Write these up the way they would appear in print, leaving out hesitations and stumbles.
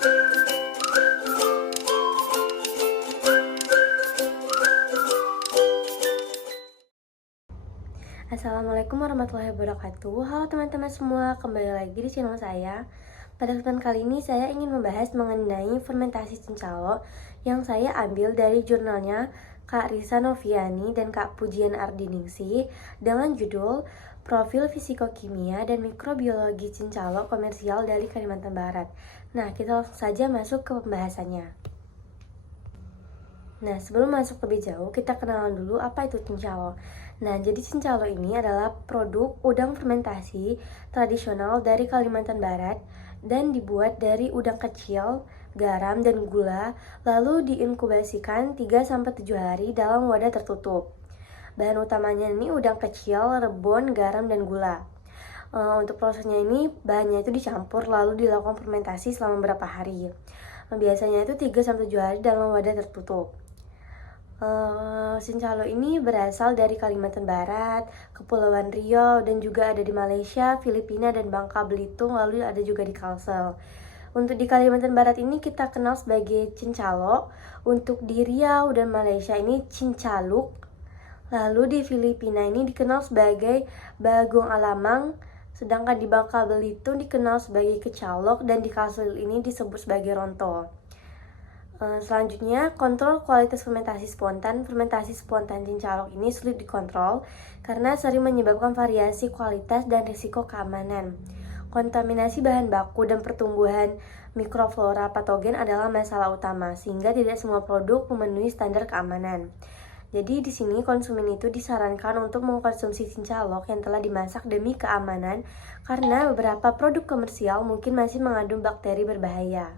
Assalamualaikum warahmatullahi wabarakatuh. Halo teman-teman semua, kembali lagi di channel saya. Pada kesempatan kali ini saya ingin membahas mengenai fermentasi cincalo yang saya ambil dari jurnalnya Kak Risa Noviani dan Kak Pujian Ardiningsih dengan judul Profil Fisikokimia dan Mikrobiologi Cincalo Komersial dari Kalimantan Barat. Nah, kita langsung saja masuk ke pembahasannya. Nah, sebelum masuk lebih jauh, kita kenalan dulu apa itu cincalo. Nah, jadi cincalo ini adalah produk udang fermentasi tradisional dari Kalimantan Barat dan dibuat dari udang kecil, garam, dan gula, lalu diinkubasikan 3-7 hari dalam wadah tertutup. Bahan utamanya ini udang kecil, rebon, garam, dan gula. Untuk prosesnya ini, bahannya itu dicampur lalu dilakukan fermentasi selama beberapa hari. Biasanya itu 3-7 hari dalam wadah tertutup. Cincalo ini berasal dari Kalimantan Barat, Kepulauan Riau, dan juga ada di Malaysia, Filipina, dan Bangka Belitung, lalu ada juga di Kalsel. Untuk di Kalimantan Barat ini kita kenal sebagai cincalo, untuk di Riau dan Malaysia ini cincaluk, lalu di Filipina ini dikenal sebagai bagong alamang, sedangkan di Bangka Belitung dikenal sebagai kecalok, dan di Kalsel ini disebut sebagai ronto. Selanjutnya, kontrol kualitas fermentasi spontan. Fermentasi spontan cincalok ini sulit dikontrol karena sering menyebabkan variasi kualitas dan risiko keamanan. Kontaminasi bahan baku dan pertumbuhan mikroflora patogen adalah masalah utama, sehingga tidak semua produk memenuhi standar keamanan. Jadi di sini konsumen itu disarankan untuk mengkonsumsi cincalok yang telah dimasak demi keamanan karena beberapa produk komersial mungkin masih mengandung bakteri berbahaya.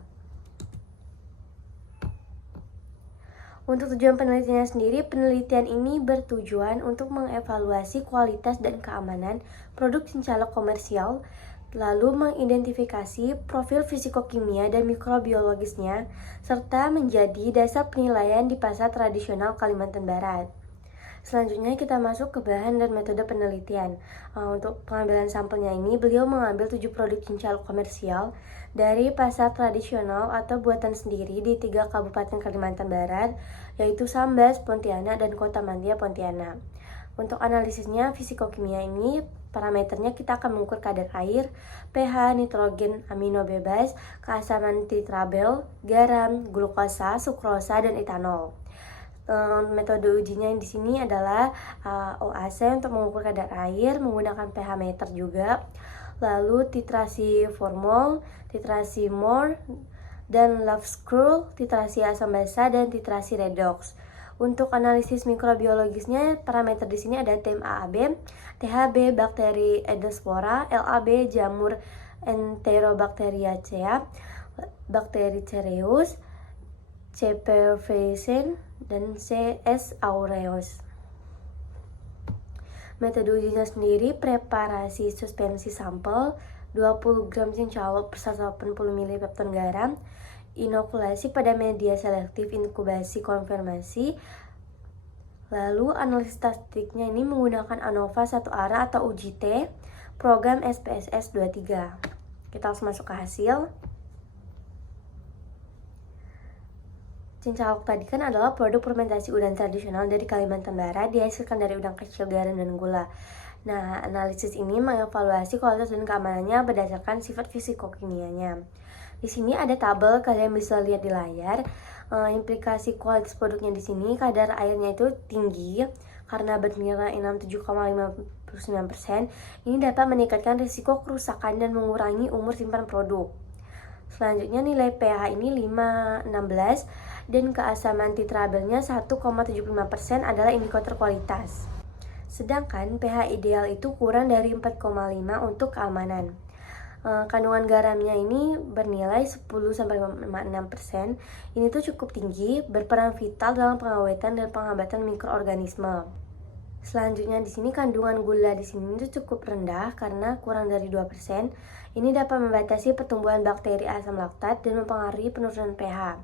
Untuk tujuan penelitiannya sendiri, penelitian ini bertujuan untuk mengevaluasi kualitas dan keamanan produk cincalok komersial, lalu mengidentifikasi profil fisikokimia dan mikrobiologisnya, serta menjadi dasar penilaian di pasar tradisional Kalimantan Barat. Selanjutnya kita masuk ke bahan dan metode penelitian. Untuk pengambilan sampelnya ini, beliau mengambil 7 produk cincalok komersial dari pasar tradisional atau buatan sendiri di 3 kabupaten Kalimantan Barat, yaitu Sambas, Pontianak, dan Kota Mantia, Pontianak. Untuk analisisnya, fisikokimia ini parameternya kita akan mengukur kadar air, pH, nitrogen, amino bebas, keasaman titrabel, garam, glukosa, sukrosa, dan etanol. Metode ujinya di sini adalah OAC untuk mengukur kadar air menggunakan pH meter juga, lalu titrasi formol, titrasi mol, dan love screw, titrasi asam basa, dan titrasi redox. Untuk analisis mikrobiologisnya, parameter di sini ada TMAAB, THB bakteri Edospora, LAB jamur Enterobacteriacea, bakteri Cereus, C. perfecens, dan CS aureus. Metode ujinya sendiri, preparasi suspensi sampel 20 gram cincalok per 180 ml pepton garam, inokulasi pada media selektif inkubasi konfirmasi, lalu analisis statistiknya ini menggunakan ANOVA 1 arah atau UJT, program SPSS 23. Kita langsung masuk ke hasil. Cincalok tadi kan adalah produk fermentasi udang tradisional dari Kalimantan Barat, dihasilkan dari udang kecil, garam, dan gula. Nah, analisis ini mengevaluasi kualitas dan keamanannya berdasarkan sifat fisikokimianya. Di sini ada tabel, kalian bisa lihat di layar. Implikasi kualitas produknya di sini, kadar airnya itu tinggi karena bernilai 67,59%. Ini dapat meningkatkan risiko kerusakan dan mengurangi umur simpan produk. Selanjutnya nilai pH ini 5,16 dan keasaman titrabelnya 1,75% adalah indikator kualitas. Sedangkan pH ideal itu kurang dari 4,5 untuk keamanan. Kandungan garamnya ini bernilai 10-5,6%. Ini tuh cukup tinggi, berperan vital dalam pengawetan dan penghambatan mikroorganisme. Selanjutnya di sini kandungan gula di sini itu cukup rendah karena kurang dari 2%. Ini dapat membatasi pertumbuhan bakteri asam laktat dan mempengaruhi penurunan pH.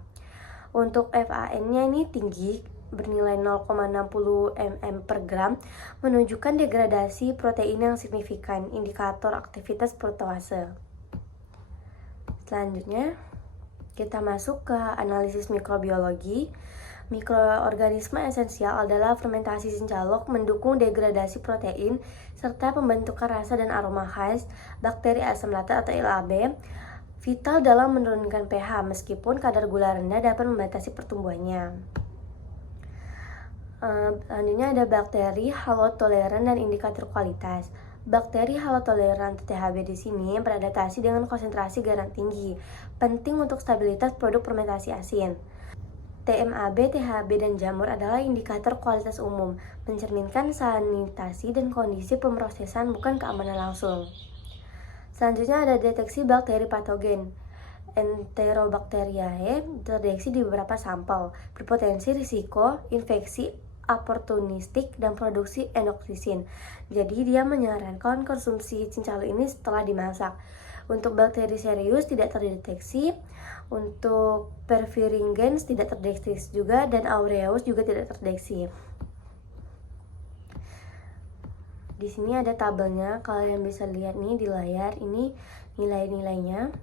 Untuk FAN-nya ini tinggi, bernilai 0,60 mm per gram, menunjukkan degradasi protein yang signifikan, indikator aktivitas protease. Selanjutnya, Kita masuk ke analisis mikrobiologi. Mikroorganisme esensial adalah fermentasi sincalok mendukung degradasi protein serta pembentukan rasa dan aroma khas. Bakteri asam latat atau LAB vital dalam menurunkan pH meskipun kadar gula rendah dapat membatasi pertumbuhannya. Selanjutnya ada bakteri halotoleran dan indikator kualitas. Bakteri halotoleran atau THB di sini beradaptasi dengan konsentrasi garam tinggi, penting untuk stabilitas produk fermentasi asin. TMAB, THB, dan jamur adalah indikator kualitas umum, mencerminkan sanitasi dan kondisi pemrosesan, bukan keamanan langsung. Selanjutnya ada deteksi bakteri patogen. Enterobacteriae terdeteksi di beberapa sampel, berpotensi risiko infeksi oportunistik dan produksi endotoxin. Jadi dia menyarankan konsumsi cincalo ini setelah dimasak. Untuk bakteri serius tidak terdeteksi, untuk Perfringens tidak terdeteksi juga, dan aureus juga tidak terdeteksi. Di sini ada tabelnya, kalian bisa lihat nih di layar, ini nilai-nilainya.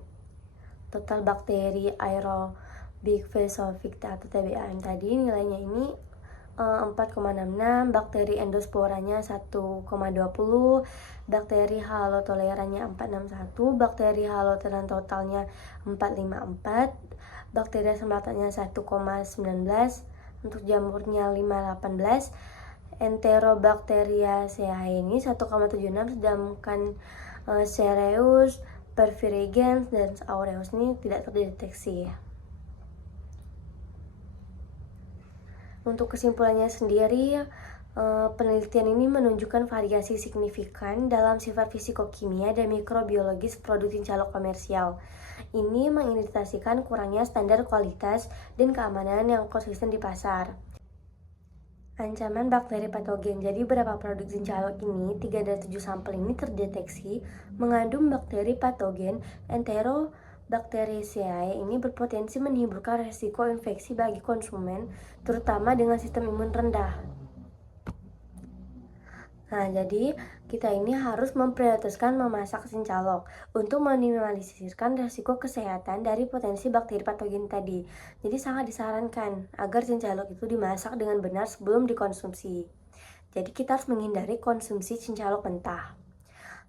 Total bakteri aerobik vasoficta atau TBAM tadi nilainya ini 4,66, bakteri endosporanya 1,20, bakteri halotolerannya 461, bakteri halotoleran totalnya 454, bakteri asam latatnya 1,19, untuk jamurnya 5,18, Enterobacteriaceae ini 1,76, sedangkan Cereus, Perfringens, dan aureus ini tidak terdeteksi. Untuk kesimpulannya sendiri, penelitian ini menunjukkan variasi signifikan dalam sifat fisikokimia dan mikrobiologis produk cincalok komersial. Ini mengindikasikan kurangnya standar kualitas dan keamanan yang konsisten di pasar. Ancaman bakteri patogen. Jadi beberapa produk cincalok ini, 3 dari 7 sampel ini terdeteksi mengandung bakteri patogen. Enterobacteriaceae ini berpotensi menimbulkan resiko infeksi bagi konsumen, terutama dengan sistem imun rendah. Nah, jadi kita ini harus memprioritaskan memasak cincalok untuk meminimalisirkan resiko kesehatan dari potensi bakteri patogen tadi. Jadi sangat disarankan agar cincalok itu dimasak dengan benar sebelum dikonsumsi. Jadi kita harus menghindari konsumsi cincalok mentah.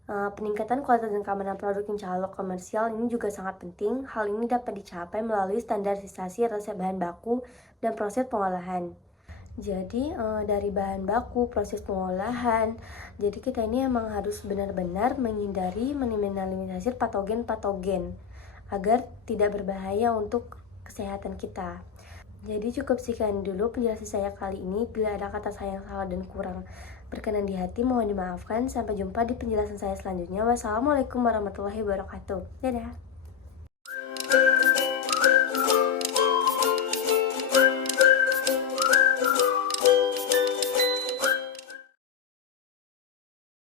Peningkatan kualitas dan keamanan produk cincalok komersial ini juga sangat penting. Hal ini dapat dicapai melalui standarisasi resep bahan baku dan proses pengolahan. Jadi dari bahan baku, proses pengolahan, jadi kita ini emang harus benar-benar menghindari meminimalisir patogen-patogen agar tidak berbahaya untuk kesehatan kita. Jadi cukup sekian dulu penjelasan saya kali ini. Bila ada kata saya yang salah dan kurang berkenan di hati, mohon dimaafkan. Sampai jumpa di penjelasan saya selanjutnya. Wassalamualaikum warahmatullahi wabarakatuh. Dadah.